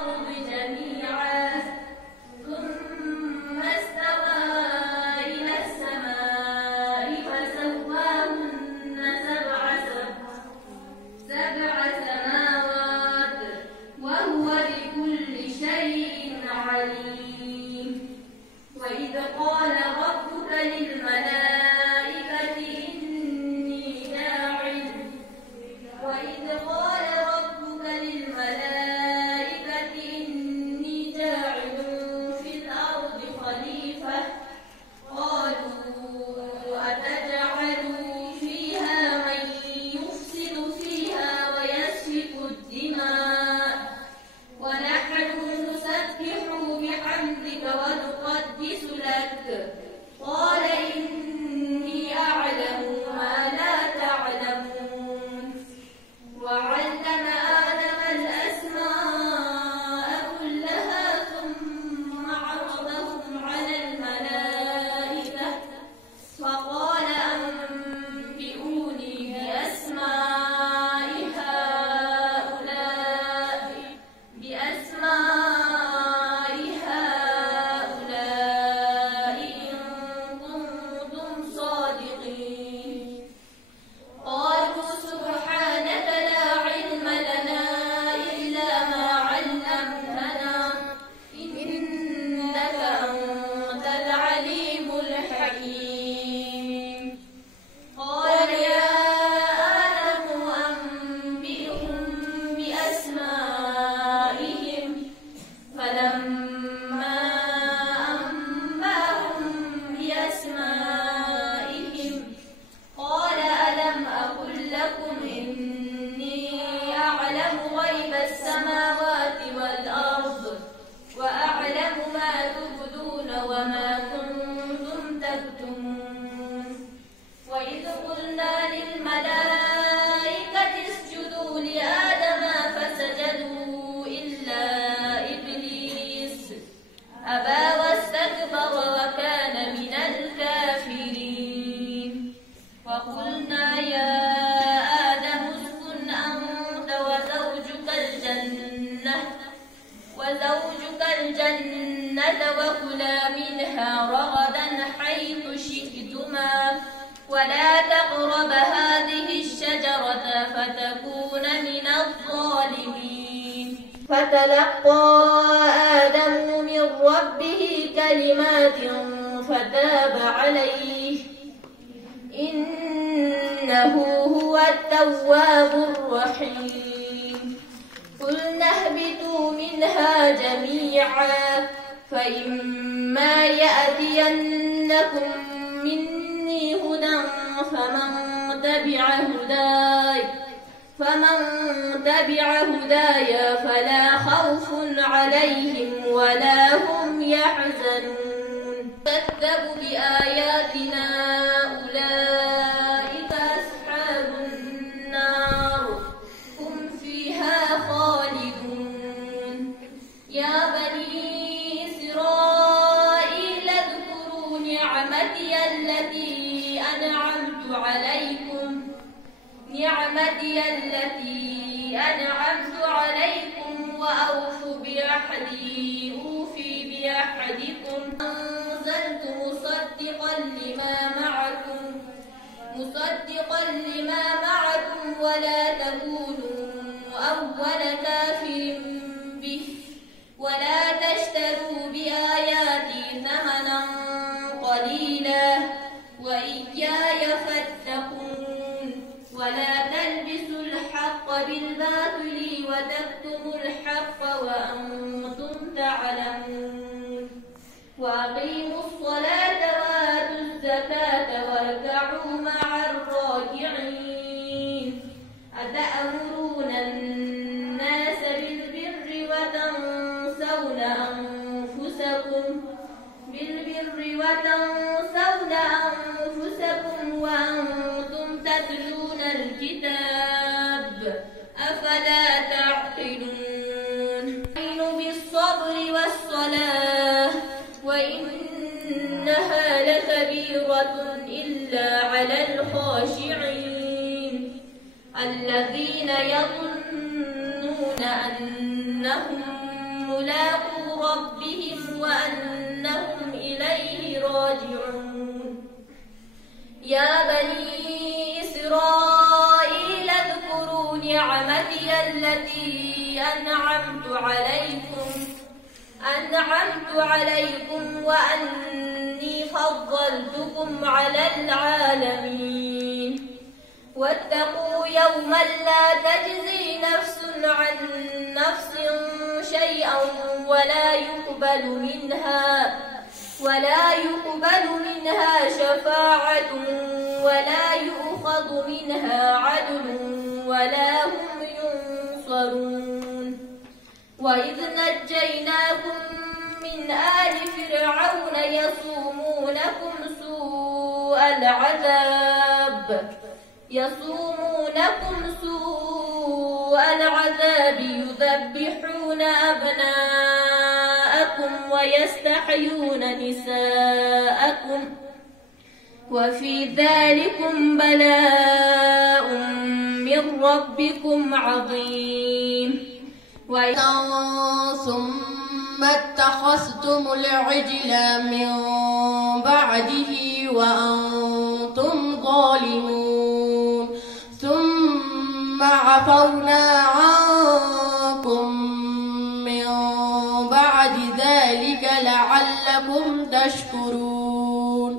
الأرض جميعا ثم استوى إلى السماء فسواهن سبع سماوات وهو بكل شيء عليم. وإذ قال ربك للملائكة إني جاعل في الأرض خليفة قالوا أتجعل فيها من يفسد فيها ويسفك الدماء ونحن نسبح بحمدك ونقدس لك قال إني أعلم ما لا تعلمون. وعلم آدم الأسماء كلها ثم عرضهم على الملائكة فقال أنبئوني بأسماء هؤلاء إن كنتم صادقين. قالوا سبحانك لا علم لنا إلا ما علمتنا إنك أنت العليم الحكيم. قال يا آدم أنبئهم بأسمائهم فلما أنبأهم بأسمائهم قال ألم أقل لكم إني أعلم غيب السماوات والأرض وأعلم ما تبدون وما كنتم تكتمون. وإذ قلنا للملائكة اسجدوا لآدم فسجدوا إلا إبليس أبى واستكبر وكان من الكافرين. وقلنا يا آدم اسكن أنت وزوجك الجنة وكلا منها رغدا حيث شئتما ولا تقربا هذه الشجرة فتكونا من الظالمين. فتلقى آدم من ربه كلمات فتاب عليه إنه هو التواب الرحيم. قلنا اهبطوا منها جميعا فإما يأتينكم مني هدى فمن تبع هداي فلا خوف عليهم ولا هم يحزنون. كذبوا بآياتنا أولئك أصحاب النار هم فيها خالدون. يا بني إسرائيل اذكروا نعمتي التي أنعمت عليكم وأوفوا بعهدي أوفي بعهدكم. أنزلت مصدقا لما معكم ولا تكونوا أول كافر به ولا تشتروا بآياتي ثمنا قليلا وإياي فاتقون. ولا تلبسوا الحق بالباطل وتكتموا الحق وأنتم تعلمون. وأقيموا الصلاة وآتوا الزكاة واركعوا مع الراكعين. أتأمرون الناس بالبر وتنسون أنفسكم وأنتم تتلون الكتاب أفلا تعقلون. بالصبر والصلاة وإنها لكبيرة إلا على الخاشعين الذين يظنون أنهم ملاقو ربهم وأنهم إليه راجعون. يا بني إسرائيل اذكروا نعمتي التي أنعمت عليكم وأني فضلتكم على العالمين. واتقوا يوما لا تجزي نفس عن نفس شيئا ولا يقبل منها شفاعة ولا يؤخذ منها عدل ولا هم ينصرون. وإذ نجيناكم من آل فرعون يصومونكم سوء العذاب يذبحون أبناءكم ويستحيون نساءكم وفي ذلكم بلاء من ربكم عظيم. ثم اتخذتم العجل من بعده وأنتم ظالمون ثم عفونا عنكم من بعد ذلك لعلكم تشكرون.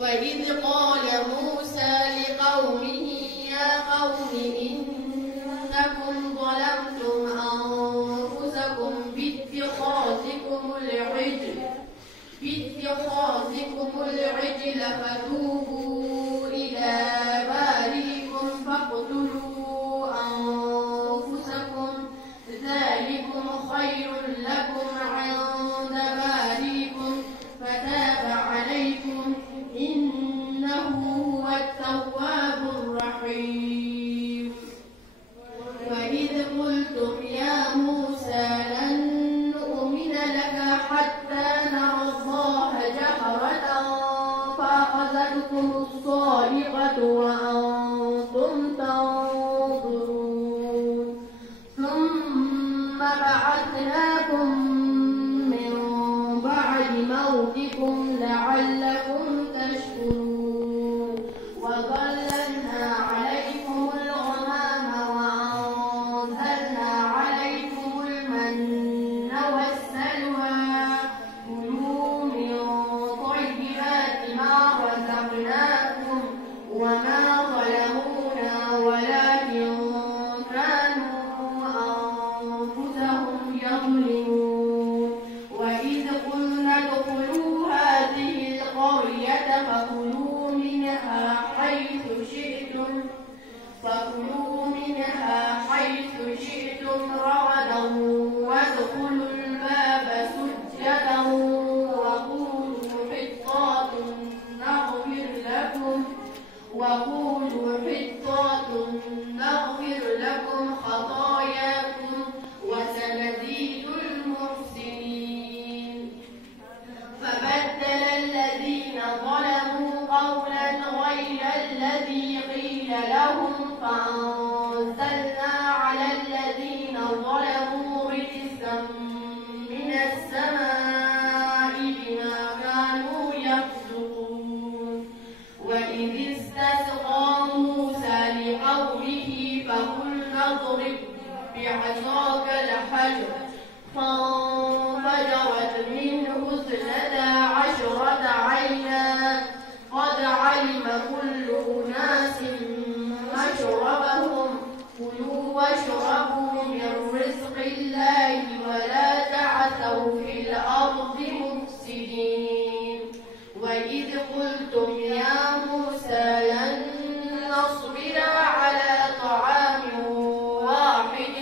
وإذ قال موسى لقومه يا قوم إنكم ظلمتم أنفسكم باتخاذكم العجل فتوبوا إلى بارئكم فاقتلوا أنفسكم ذلكم خير لكم عند بارئكم فتاب عليكم إنه هو التواب الرحيم. وإذ قلتم يا موسى لن نؤمن لك حتى نرى الله جهرة فأخذتكم الصاعقة وأنتم تنظرون ثم بعثناكم من بعد موتكم لعلكم تشكرون. وظللنا عليكم الغمام وأنزلنا عليكم المن والسلوى كلوا من طيبات ما رزقناكم وما ظلمونا ولكن كانوا أنفسهم يظلمون. وإذ قلنا ادخلوا هذه القرية فكلوا منها حيث شئتم رغدا وادخلوا الباب سجدا وقولوا حطة نغفر لكم خطاياكم وسنزيد المحسنين. فبدل الذين ظلموا قولا غير الذي قيل لهم فأنزلنا على الذين ظلموا رجزا من السماء بما كانوا يفسقون. وإذ استسقى موسى لقومه فقلنا اضرب بعصاك الحجر فانفجرت منه 12 عينا قد علم كل أناس مشربهم كلوا واشربوا من رزق الله ولا تعثوا في الأرض مفسدين. وإذ قلتم يا موسى لن نصبر على طعام واحد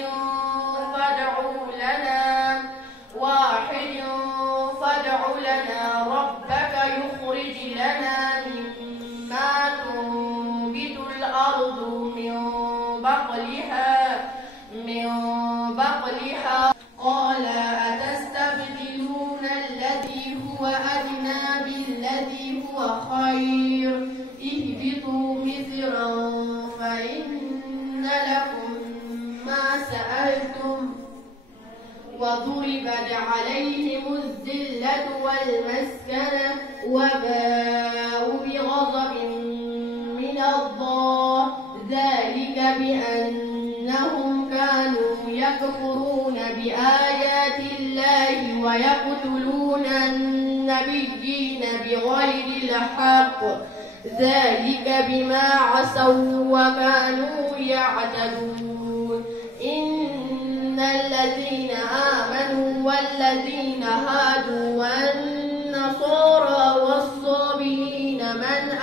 فادع لنا ربك يخرج لنا مما تنبت الأرض من بقلها قال أتستبدلون الذي هو أدنى بالذي هو خير اهبطوا مصرا فإن لكم ما سألتم فعلتم وضربت عليهم الذلة والمسكنة وباءوا بغضب من الله ذلك بأنهم كانوا يكفرون بآيات الله ويقتلون النبيين بغير الحق ذلك بما عصوا وكانوا يعتدون إن الذين آمنوا والذين هادوا والنصارى والصابئين من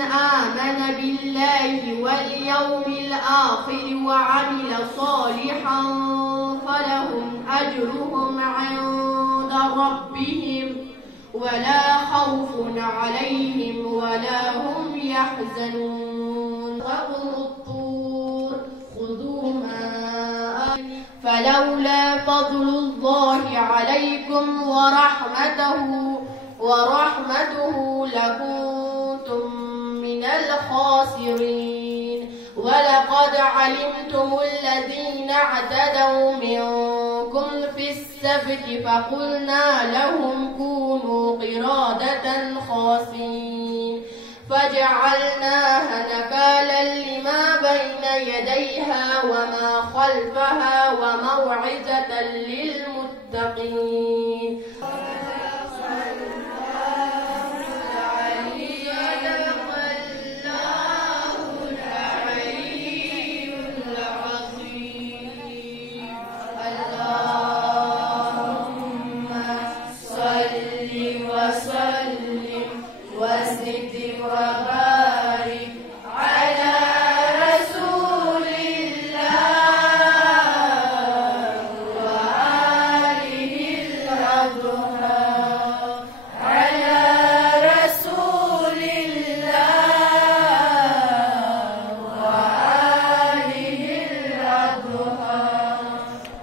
آمن بالله واليوم الآخر وعمل صالحا فلهم أجرهم عند ربهم ولا خوف عليهم ولا هم يحزنون غفر الطور خذوا ما فلولا فضل الله عليكم ورحمته لكنتم من الخاسرين ولقد علمتم الذين اعتدوا منكم في السبت فقلنا لهم كونوا قردة خاسئين فجعلناها نكالا لما بين يديها وما خلفها وموعظة للمتقين